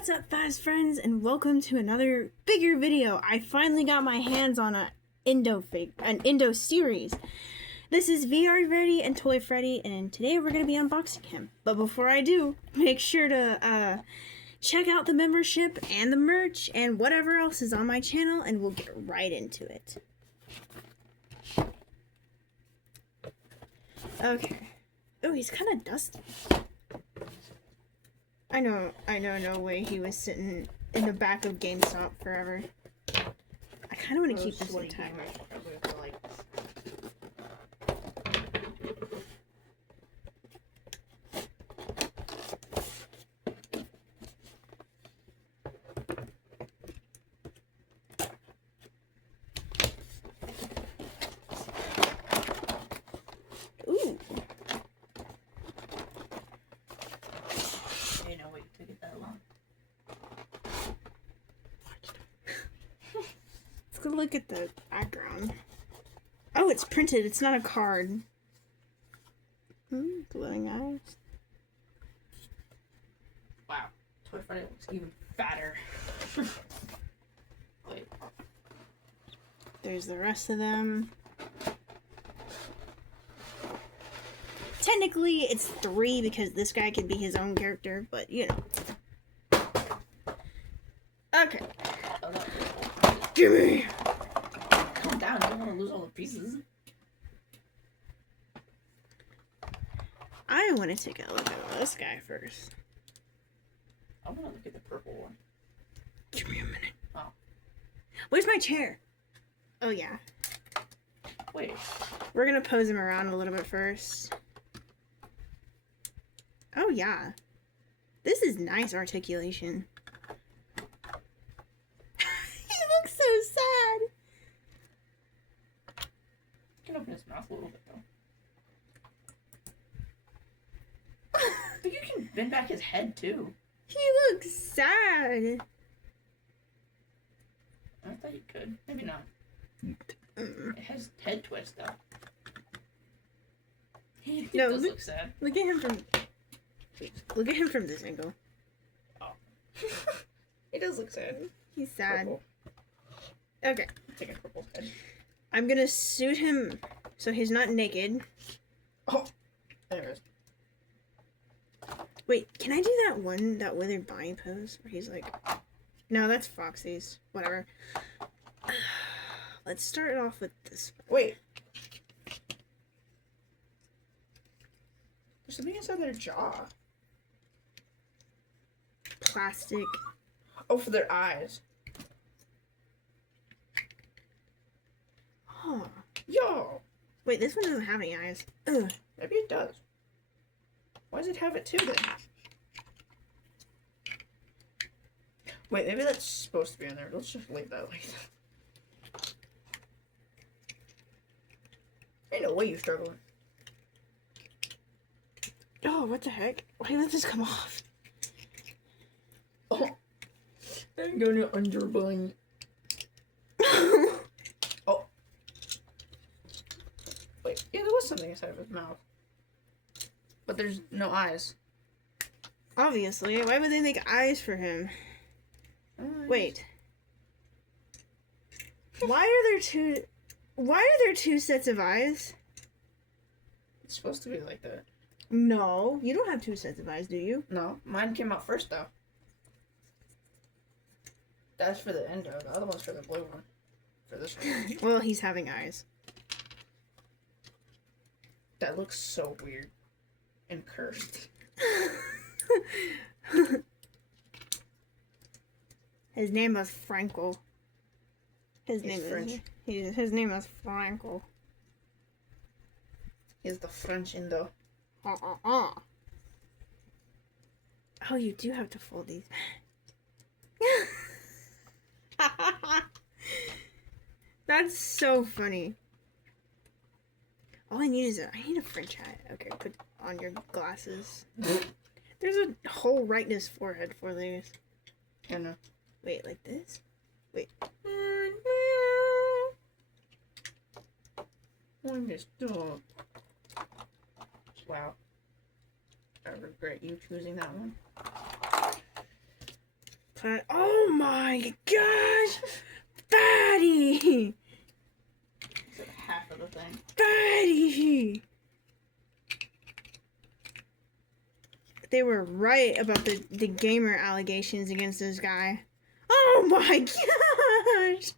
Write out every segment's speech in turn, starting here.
What's up, fast friends, and welcome to another bigger video. I finally got my hands on an Endo series. This is VR Freddy and Toy Freddy, and today we're going to be unboxing him. But before I do, make sure to check out the membership and the merch and whatever else is on my channel, and we'll get right into it. Okay. Oh, he's kind of dusty. I know, no way he was sitting in the back of GameStop forever. I kind of want to keep this intact. Ooh. Let's go look at the background. Oh, it's printed. It's not a card. Glowing eyes. Wow. Toy Freddy looks even fatter. Wait. There's the rest of them. Technically, it's 3 because this guy could be his own character, but you know. Okay. Gimme! Calm down, you don't want to lose all the pieces. I want to take a look at this guy first. I want to look at the purple one. Give me a minute. Oh. Where's my chair? Oh, yeah. Wait. We're going to pose him around a little bit first. Oh, yeah. This is nice articulation. He looks so sad. You can open his mouth a little bit, though. But you can bend back his head, too. He looks sad. I thought you could. Maybe not. It has head twist, though. He does look sad. Look at him from this angle. Oh. He does look sad. He's sad. Purple. Okay. Take a purple head. I'm gonna suit him so he's not naked. Oh, there it is. Wait, can I do that withered body pose where he's like... No, that's Foxy's. Whatever. Let's start off with this. Wait. There's something inside their jaw. Plastic. Oh, for their eyes. Oh. Yo! Wait, this one doesn't have any eyes. Ugh. Maybe it does. Why does it have it too then? Wait, maybe that's supposed to be in there. Let's just leave that like that. Ain't no way you're struggling. Oh, what the heck? Why did this come off? Oh. I'm gonna underbone. Oh. Wait, yeah, there was something inside of his mouth. But there's no eyes. Obviously. Why would they make eyes for him? Wait. Why are there two sets of eyes? It's supposed to be like that. No, you don't have 2 sets of eyes, do you? No, mine came out first though. That's for the Endo. The other one's for the blue one. For this one. Well, he's having eyes. That looks so weird. And cursed. His name was Frankel. His He's name French. His name was Frankel. He's the French Endo. Oh, you do have to fold these. That's so funny. All I need is I need a French hat. Okay, put on your glasses. There's a hole right in his forehead for these. I know. Wait, like this? Wait. I'm just dog. Wow. I regret you choosing that one. Oh my gosh! Fatty! It's like half of the thing. Fatty! They were right about the gamer allegations against this guy. Oh my gosh!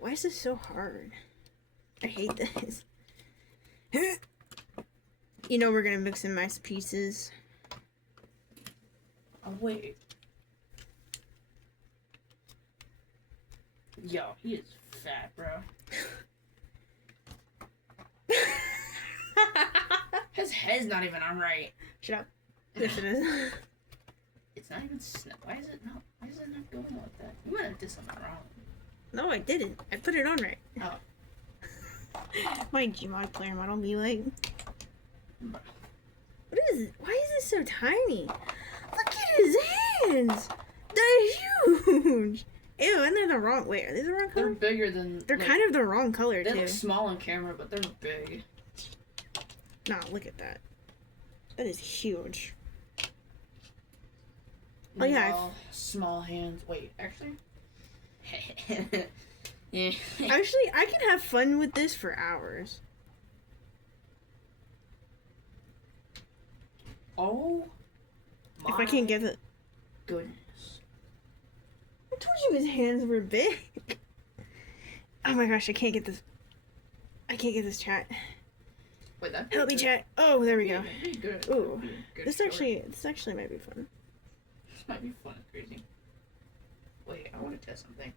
Why is this so hard? I hate this. You know we're gonna mix in my pieces. Oh, wait. Yo, he is fat, bro. His head's not even on right. Shut up. Yes, it is. It's not even Why is it not going like that? You might have did something wrong. No, I didn't. I put it on right. Oh. My Gmod player model be like. What is it? Why is it so tiny? Look at his hands! They're huge! Ew, and they're the wrong way. Are they the wrong color? They're bigger than. They're like, kind of the wrong color, they too. Look small on camera, but they're big. Nah, look at that. That is huge. Oh, yeah. No, small hands. Wait, actually? Yeah. Actually, I can have fun with this for hours. Oh. If I can get it. Goodness. I told you his hands were big. Oh my gosh, I can't get this. I can't get this chat. Wait, that. Help me, chat. Oh, there we go. Good. Ooh, Good this story. actually might be fun. This might be fun and crazy. Wait, I want to test something.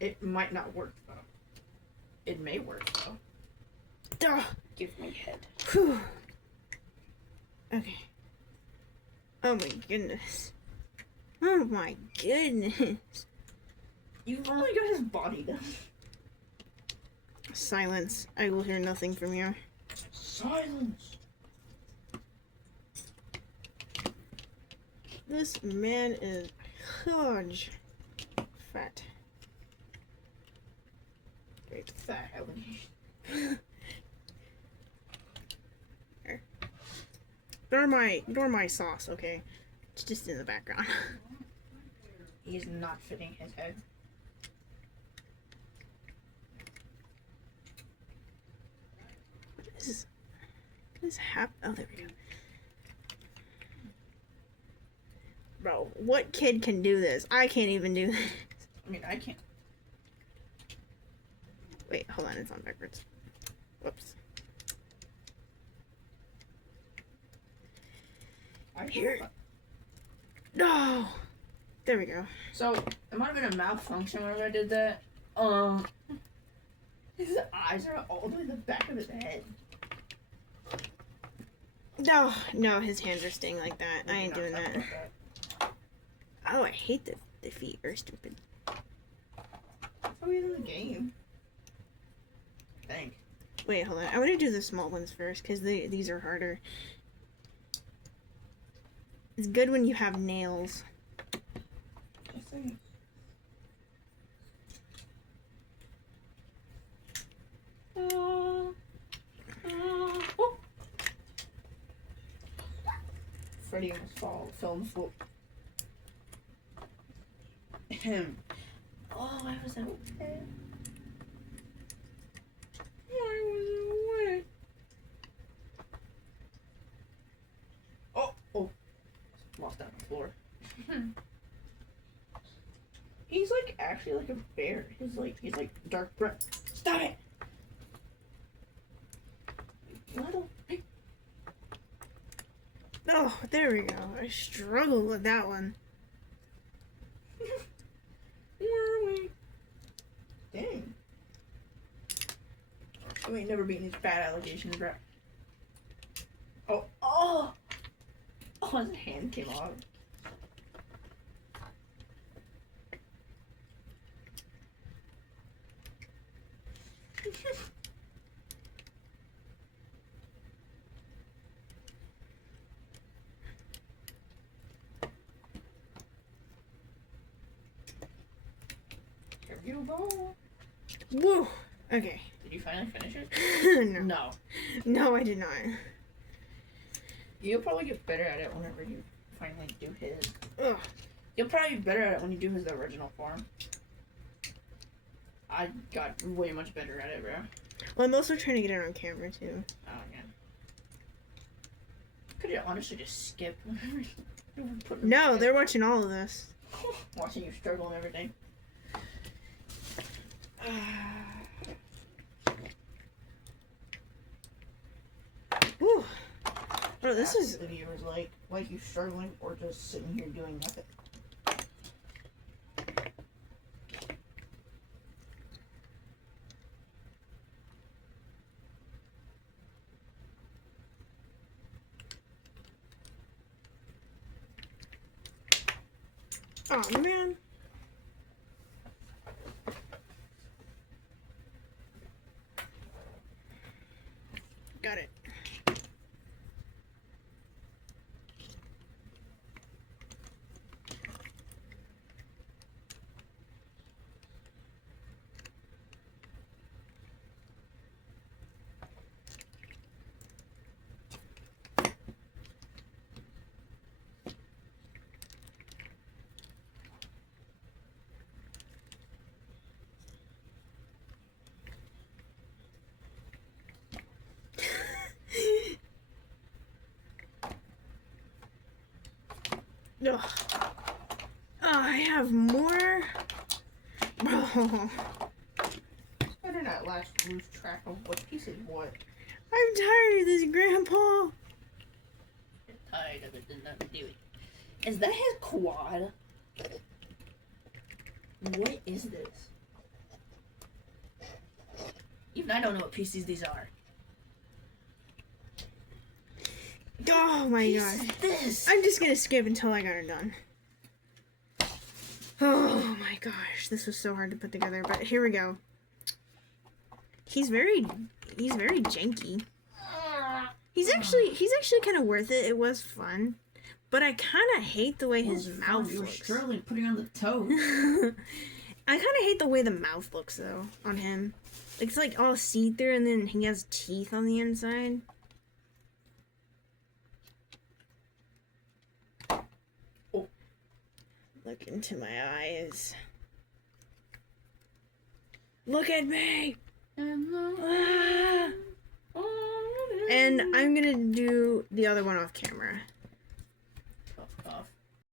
It might not work though. It may work though. Duh. Give me head. Whew. Okay. Oh my goodness. Oh my goodness. You've only got his body done. Silence. I will hear nothing from you. Silence. This man is huge. Fat. Great fat allegation. Ignore my sauce, okay? It's just in the background. He's not fitting his head. What is happening? Oh, there we go. Bro, what kid can do this? I can't even do this. I mean, I can't. Wait, hold on, it's on backwards. Whoops. Here. No! There we go. So, it might have been a malfunction whenever I did that. His eyes are all the way in the back of his head. No, his hands are staying like that. I ain't doing that. Oh, I hate the feet are stupid. That's how we in the game. I think. Wait, hold on. I want to do the small ones first, because these are harder. It's good when you have nails. Let's see. Freddy almost fell on the floor. Oh, I was okay. I was away. Oh. Lost that on the floor. He's like actually like a bear. He's like dark brown. Stop it! Little. Oh, there we go. I struggled with that one. Where are we? Dang. I ain't never beaten these bad allegations, bro. Oh, his hand came off. you go. Woo! Okay. Did you finally finish it? No. No. No, I did not. You'll probably get better at it whenever you finally do his. Ugh. You'll probably be better at it when you do his original form. I got way much better at it, bro. Well, I'm also trying to get it on camera, too. Oh, yeah. Could you honestly just skip whenever you put No, they're watching all of this. watching you struggle and everything. Whew. Oh, this is... The viewers like you struggling or just sitting here doing nothing. Oh, man. Got it. Ugh. Oh, I have more. Oh, Better not lose track of what piece is what. I'm tired of this, Grandpa. Get tired of it and not do it. Is that his quad? What is this? Even I don't know what pieces these are. Oh my Piece gosh. is this? I'm just gonna skip until I got her done. Oh my gosh, this was so hard to put together, but here we go. He's very janky. He's actually kind of worth it. It was fun, but I kind of hate the way his mouth You were looks. struggling putting on the toe. I kind of hate the way the mouth looks though on him. It's like all see-through, and then he has teeth on the inside. Look into my eyes. Look at me! Ah! And I'm gonna do the other one off camera. Off.